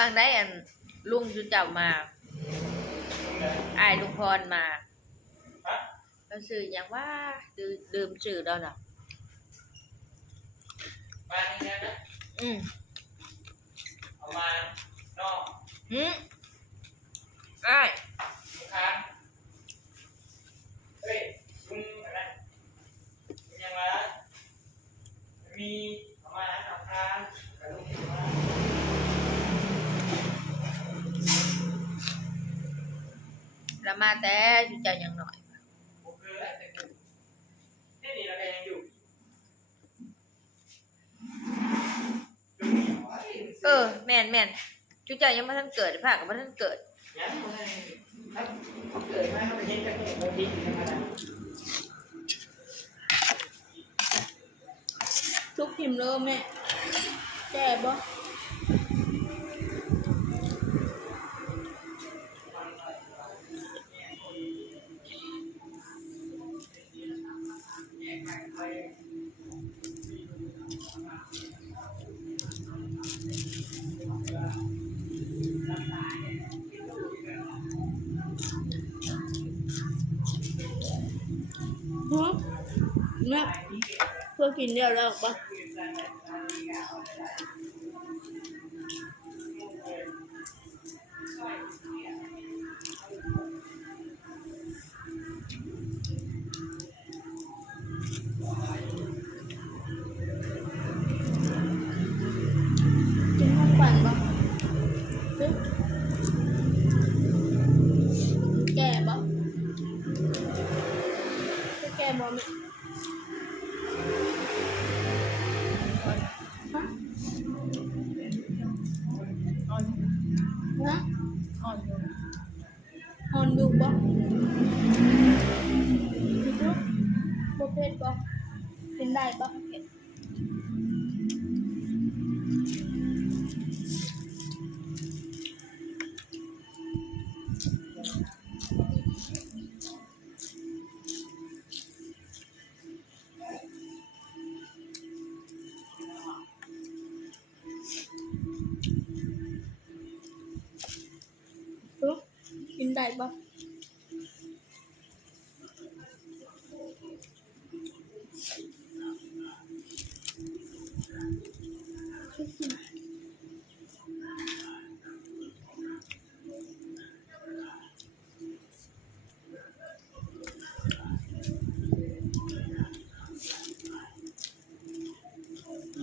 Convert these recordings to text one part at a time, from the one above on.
ฟังได้อันลุงจุนเจ้ามาอายลุงพรมาฮะก็สื่ออย่างว่าดื่มดื่มสื่อแล้วน่ะมานี่นะนะ อืมเอามานอกหืมอ้ายลูกค้าเฮ้ยลุงอะไรลุงยังไงล่ะมีเอามาหนองคายกับลุงเอา มาแต่จุนเจ้ายังหน่อยผมคืออะไรแต่กูนี่นี่เออแม่นแม่นจุนเจ้ายังไม่ทันเกิดภาคกับไม่ทันเกิดยังไม่ได้ถ้าเขาเกิดมาเขาไปเห็นแต่พวกโมบิธรรมดาทุกพิมพ์เลยแม่แก่บ่ นี่ยเพื่อกินเดียวแล้วปะ ฮะอ่อนดูอ่อนดูปะดูบ่เผ็ดปะกินได้ป กิน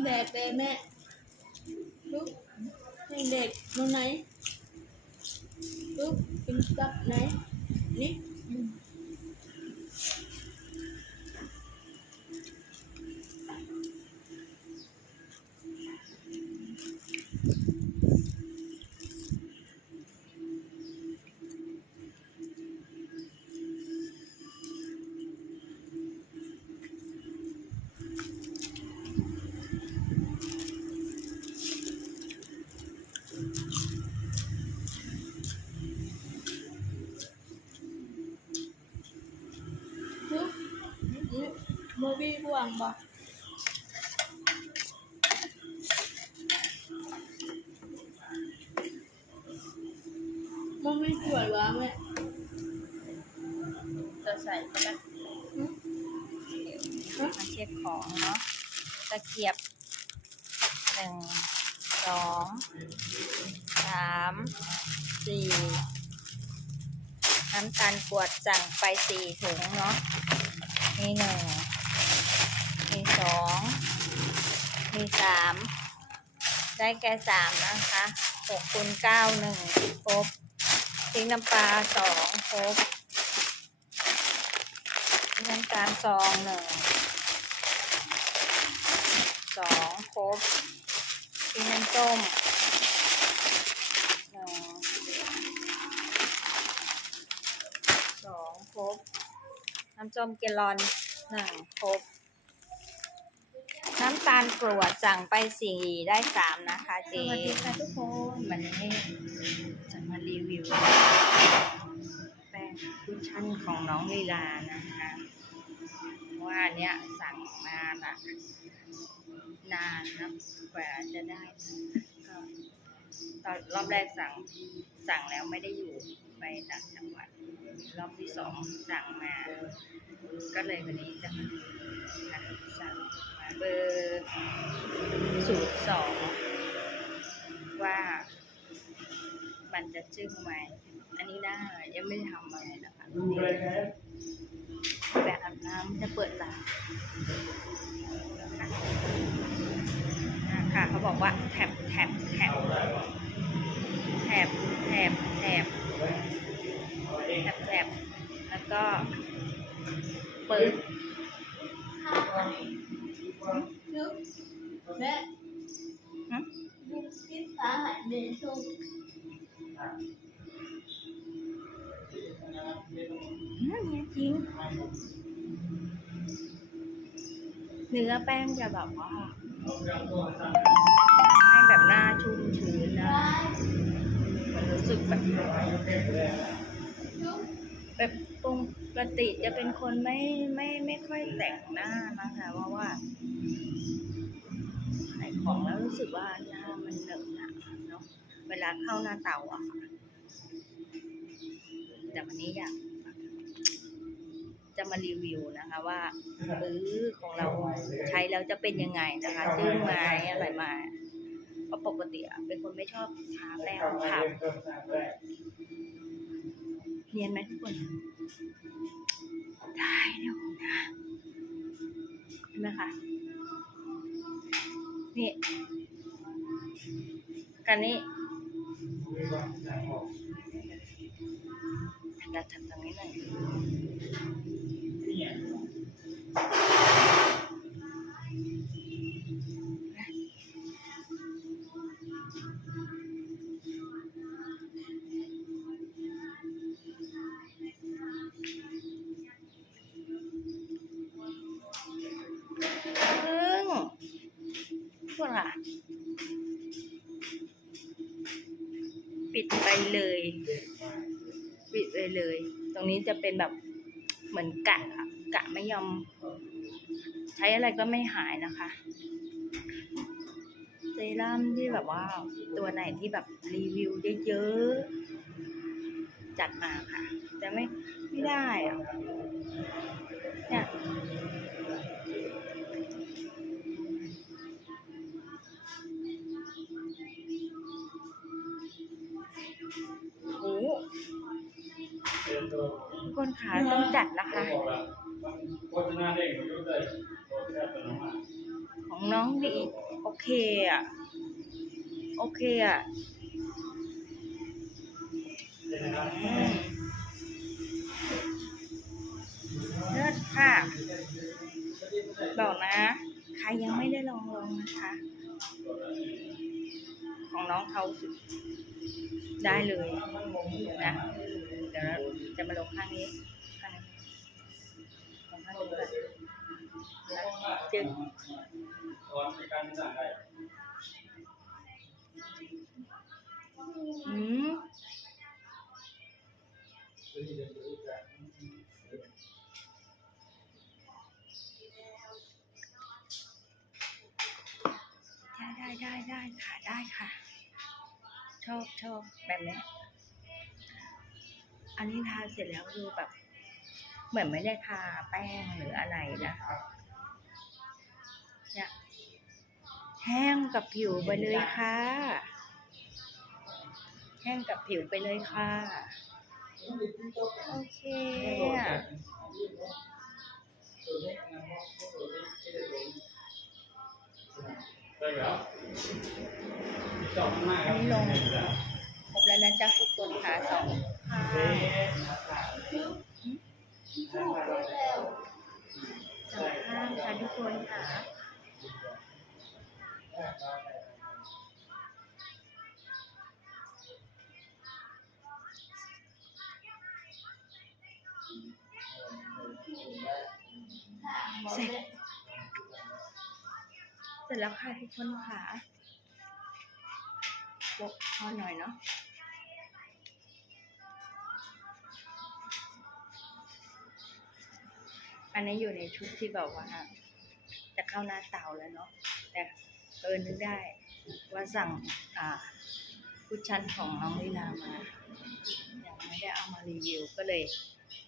ได้ป วงบ่โมบี้สวยวะแม่จะใส่ไปแล้วหึมาเช็คของเนาะตะเกียบหนึ่งสองสามสี่น้ำตาลกรวดสั่งไปสี่ถุงเนาะมีหนึ่งมี สองมีสามได้แค่สามนะคะหกคูณเก้าหนึ่งครบพริกน้ำปลาสองครบพริกน้ำตาลซองหนึ่งสองครบพริกน้ำส้มหนึ่งสองครบน้ำส้มเกลอนหนึ่งครบ น้ำตาลกรวดสั่งไปสี่ได้สามนะคะเจสวัสดีค่ะทุกคนวันนี้จะมารีวิว แป้งคุชชั่นของน้องลีลานะคะ ว่าอันเนี้ยสั่งมาน่ะ นานนะกว่าจะได้ก็ ตอนรอบแรกสั่งสั่งแล้วไม่ได้อยู่ไปต่างจังหวัด รอบที่สองสั่งมา ก็เลยวันนี้จะมานะสั่งมาเบอร์สูตรสองว่ามันจะจึ้งไหมอันนี้ได้ยังไม่ได้ทำอะไรนะคะ แบบอาบน้ำจะเปิดร้านนะคะเขาบอกว่าแถบแถบแถบเอาได้ป่ะแถบแถบแถบเอาเองแถบแถบแล้วก็ เปิดนึกและหึนึกที่สาหัสเดช เนื้อแป้งจะแบบว่าให้แบบหน้าชุ่มชื้นนะมันรู้สึกแบบเอาเก็บปเลยนึกแบบปกติจะเป็นคนไม่ไม่ไม่ค่อยแต่งหน้านะคะว่าว่าขายของแล้วรู้สึกว่าหน้ามันเหนอะหนะเนาะเวลาเข้าหน้าเตาอะค่ะแต่วันนี้อยาก จะมารีวิวนะคะว่าเออของเราใช้แล้วจะเป็นยังไงนะคะจึ้งไหมอะไรมาเพราะปกติเป็นคนไม่ชอบทาแป้งขาวเนียนไหมทุกคน ได้เดี๋ยวนะเห็นไหมคะนี่กันนี้ มีความสั่งออกเราทำตรงนี้หน่อยเนี่ยซึ่งพวกล่ะ นี้จะเป็นแบบเหมือนกะกะไม่ยอม ใช้อะไรก็ไม่หายนะคะเซรั่มที่แบบว่าตัวไหนที่แบบรีวิวเยอะๆจัดมาค่ะ แต่ไม่ไม่ได้อะเนี่ย ทุกคนขาต้องจัดนะคะ ของน้องดีโอเคอะ โอเคอะเห็นไหมครับอืมเลิศค่ะ บอกนะ ใครยังไม่ได้ลองลองนะคะ ของน้องเขาได้เลยนะเดี๋ยวเราจะมาลงข้างนี้ข้างนี้ลงข้างนี้ก่อนจึงอนในกอืม ได้ได้ได้ค่ะได้ค่ะ ชอบชอบแบบนี้ อันนี้ทาเสร็จแล้วดูแบบ เหมือนไม่ได้ทาแป้งหรืออะไรนะเนี่ยแห้งกับผิวไปเลยค่ะ แห้งกับผิวไปเลยค่ะ โอเคอะ อันนี้ลงครบแล้วนะจ๊ะทุกคนค่ะสองค่ะเอ๊ะถูกแล้วสองข้างค่ะทุกคนค่ะเสร็จ เสร็จแล้วค่ะทุกคนค่ะบกพอหน่อยเนาะอันนี้อยู่ในชุดที่แบบว่า จะเข้าหน้าเตาแล้วเนาะแต่เออนึกได้ว่าสั่งอ่าคุชชั่นของน้องลิลามายังไม่ได้เอามารีวิวก็เลย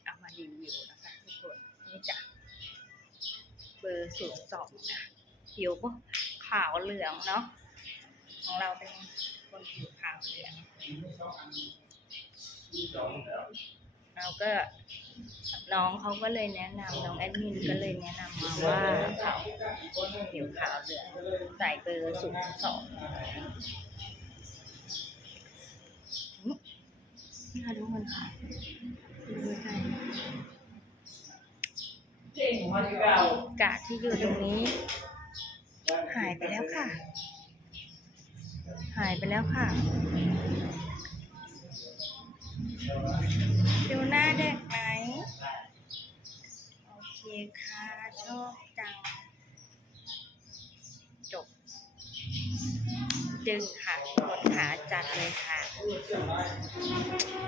เอามารีวิวนะคะทุกคนนี่จ้ะเบอร์ศูนย์สองนะ ผิวขาวเหลืองเนาะของเราเป็นคนผิวขาวเหลืองที่สองแล้วเราก็น้องเขาก็เลยแนะนำน้องแอดมินก็เลยแนะนำมาว่าเขาผิวขาวเหลืองใส่เบอร์ศูนย์สองนี่ค่ะทุกคนค่ะดูใกล้เจ๊งหัวที่เก้ากาดที่อยู่ตรงนี้ หายไปแล้วค่ะ หายไปแล้วค่ะดูหน้าเด็กไหม โอเคค่ะชอบจัง จบ ดึงค่ะกดขาจัดเลยค่ะสวัสดีค่ะ